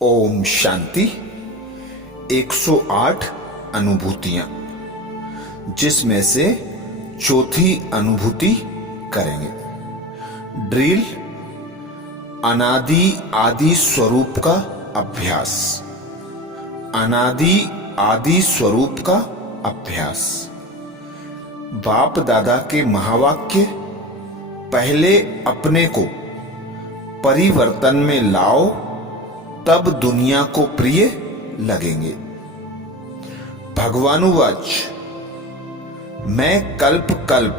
ओम शांति। 108 अनुभूतियां, जिसमें से चौथी अनुभूति करेंगे। ड्रिल, अनादि आदि स्वरूप का अभ्यास। अनादि आदि स्वरूप का अभ्यास। बाप दादा के महावाक्य, पहले अपने को परिवर्तन में लाओ, तब दुनिया को प्रिय लगेंगे। भगवानुवाच, मैं कल्प कल्प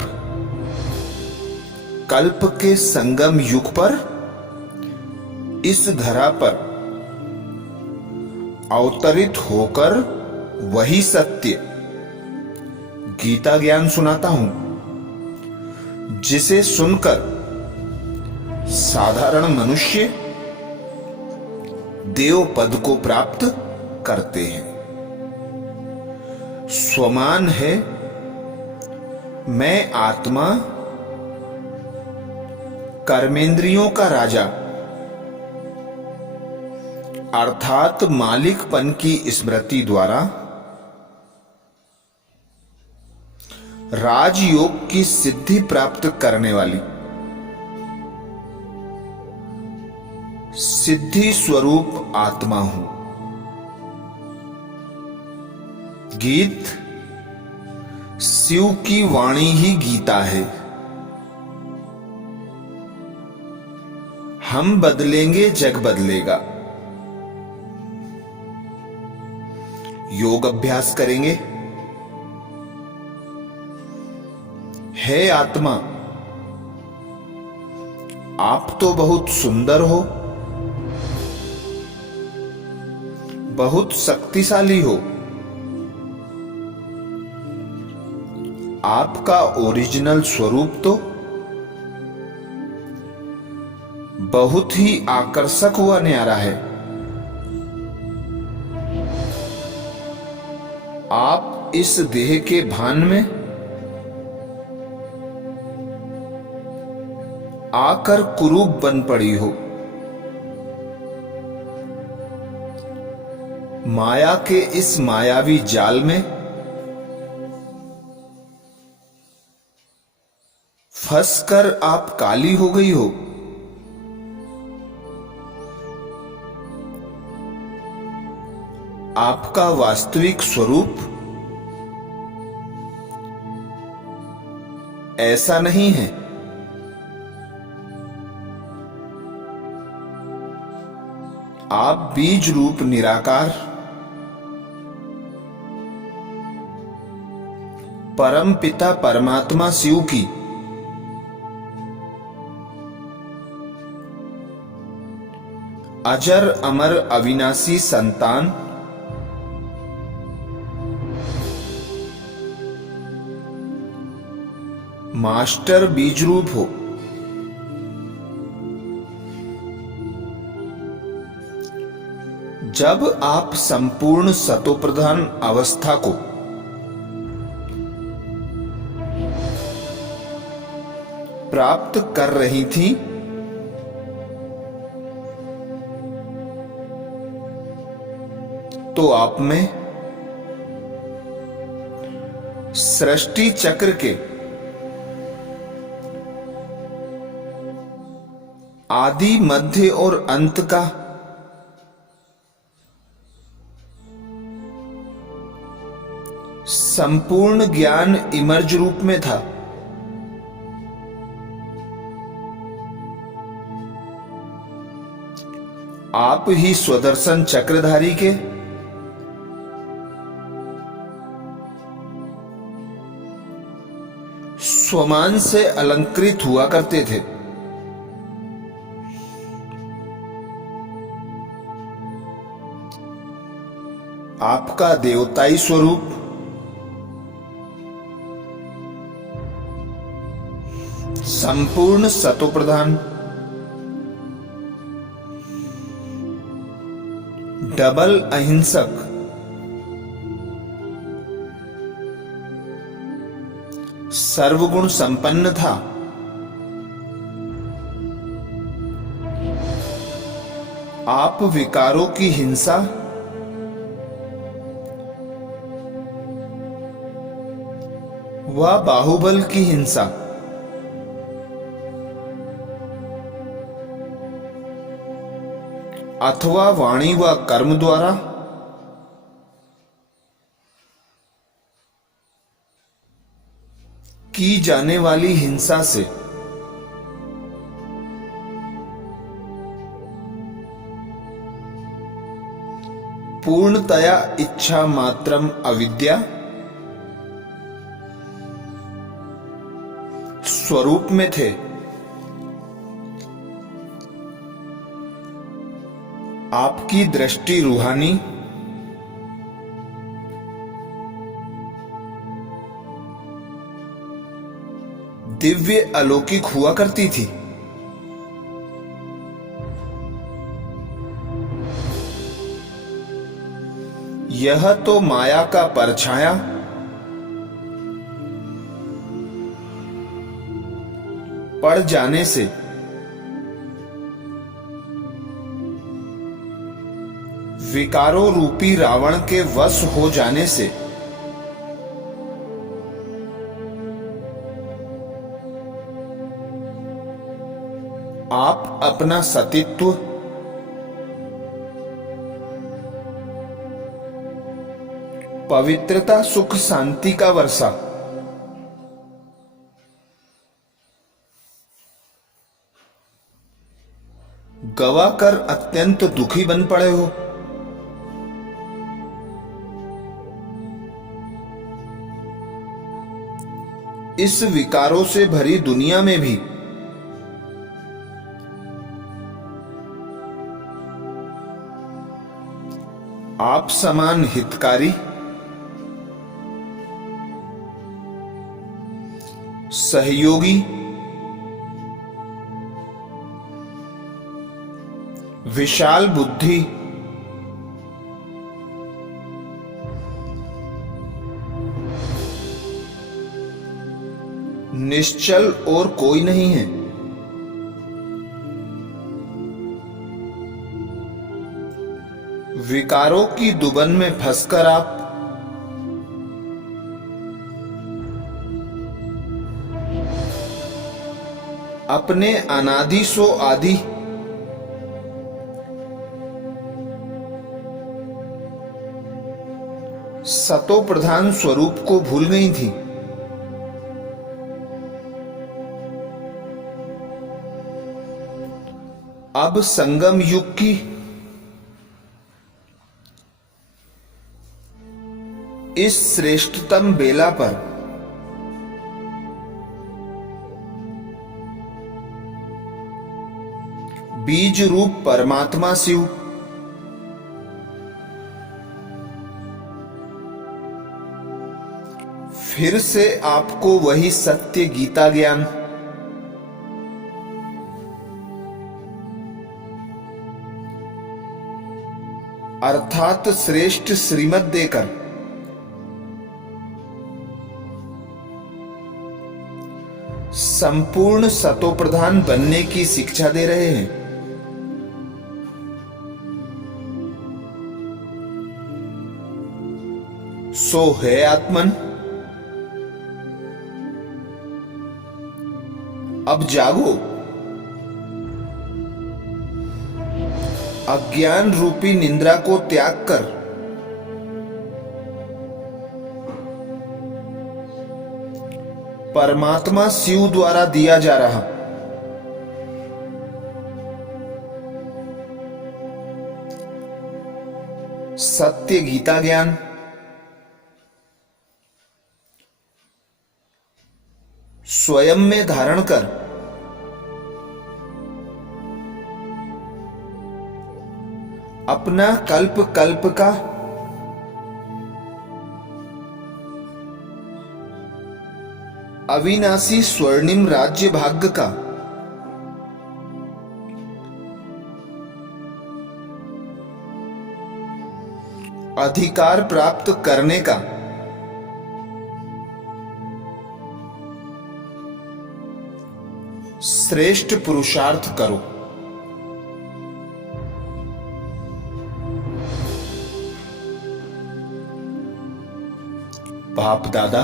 कल्प के संगम युग पर इस धरा पर अवतरित होकर वही सत्य गीता ज्ञान सुनाता हूं, जिसे सुनकर साधारण मनुष्य देव पद को प्राप्त करते हैं। स्वमान है मैं आत्मा, कर्मेंद्रियों का राजा, अर्थात मालिकपन की स्मृति द्वारा राजयोग की सिद्धि प्राप्त करने वाली सिद्धि स्वरूप आत्मा हूं। गीत शिव की वाणी ही गीता है। हम बदलेंगे, जग बदलेगा। योग अभ्यास करेंगे। हे आत्मा, आप तो बहुत सुंदर हो, बहुत शक्तिशाली हो। आपका ओरिजिनल स्वरूप तो बहुत ही आकर्षक हुआ न्यारा है। आप इस देह के भान में आकर कुरूप बन पड़ी हो। माया के इस मायावी जाल में फंसकर आप काली हो गई हो। आपका वास्तविक स्वरूप ऐसा नहीं है। आप बीज रूप निराकार परम पिता परमात्मा शिव की अजर अमर अविनाशी संतान, मास्टर बीज रूप हो। जब आप संपूर्ण सतोप्रधान अवस्था को प्राप्त कर रही थी, तो आप में सृष्टि चक्र के आदि, मध्य और अंत का संपूर्ण ज्ञान इमर्ज रूप में था। आप ही स्वदर्शन चक्रधारी के स्वमान से अलंकृत हुआ करते थे। आपका देवताई स्वरूप संपूर्ण सतोप्रधान, डबल अहिंसक, सर्वगुण संपन्न था। आप आप विकारों की हिंसा व बाहुबल की हिंसा अथवा वाणी व कर्म द्वारा की जाने वाली हिंसा से पूर्णतया इच्छा मात्रम अविद्या स्वरूप में थे। आपकी दृष्टि रूहानी दिव्य अलौकिक हुआ करती थी। यह तो माया का परछाया पड़ जाने से विकारों रूपी रावण के वश हो जाने से आप अपना सतीत्व पवित्रता सुख शांति का वर्षा गवा कर अत्यंत दुखी बन पड़े हो। इस विकारों से भरी दुनिया में भी आप समान हितकारी सहयोगी विशाल बुद्धि निश्चल और कोई नहीं है। विकारों की दुबन में फंसकर आप अपने अनादि सो आदि सतो प्रधान स्वरूप को भूल गई थी। अब संगम युग की इस श्रेष्ठतम बेला पर बीज रूप परमात्मा शिव फिर से आपको वही सत्य गीता ज्ञान अर्थात श्रेष्ठ श्रीमत देकर संपूर्ण सतोप्रधान बनने की शिक्षा दे रहे हैं। सो है आत्मन, अब जागो, अज्ञान रूपी निंद्रा को त्याग कर परमात्मा शिव द्वारा दिया जा रहा सत्य गीता ज्ञान स्वयं में धारण कर अपना कल्प कल्प का अविनाशी स्वर्णिम राज्य भाग्य का अधिकार प्राप्त करने का श्रेष्ठ पुरुषार्थ करो। बाप दादा,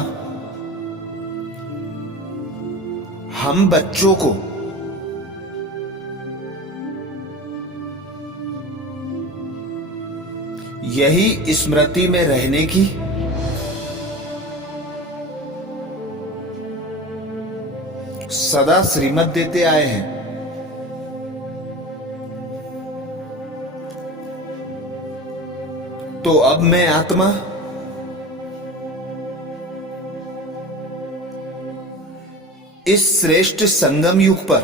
हम बच्चों को यही स्मृति में रहने की सदा श्रीमत देते आए हैं। तो अब मैं आत्मा इस श्रेष्ठ संगम युग पर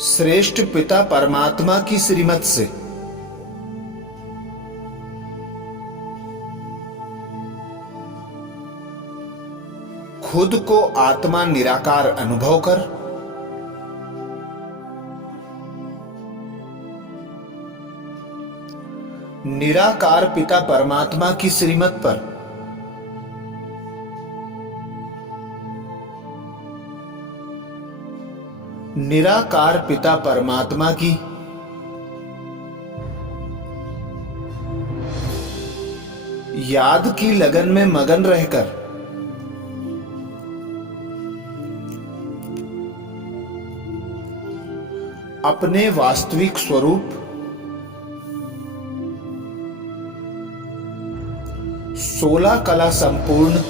श्रेष्ठ पिता परमात्मा की श्रीमत से खुद को आत्मा निराकार अनुभव कर निराकार पिता परमात्मा की श्रीमत पर निराकार पिता परमात्मा की याद की लगन में मगन रहकर अपने वास्तविक स्वरूप सोलह कला संपूर्ण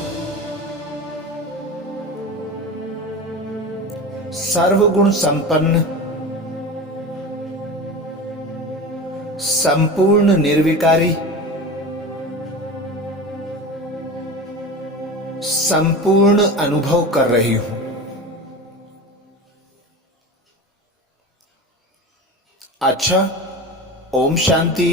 सर्वगुण संपन्न संपूर्ण निर्विकारी संपूर्ण अनुभव कर रही हूं। अच्छा, ओम शांति।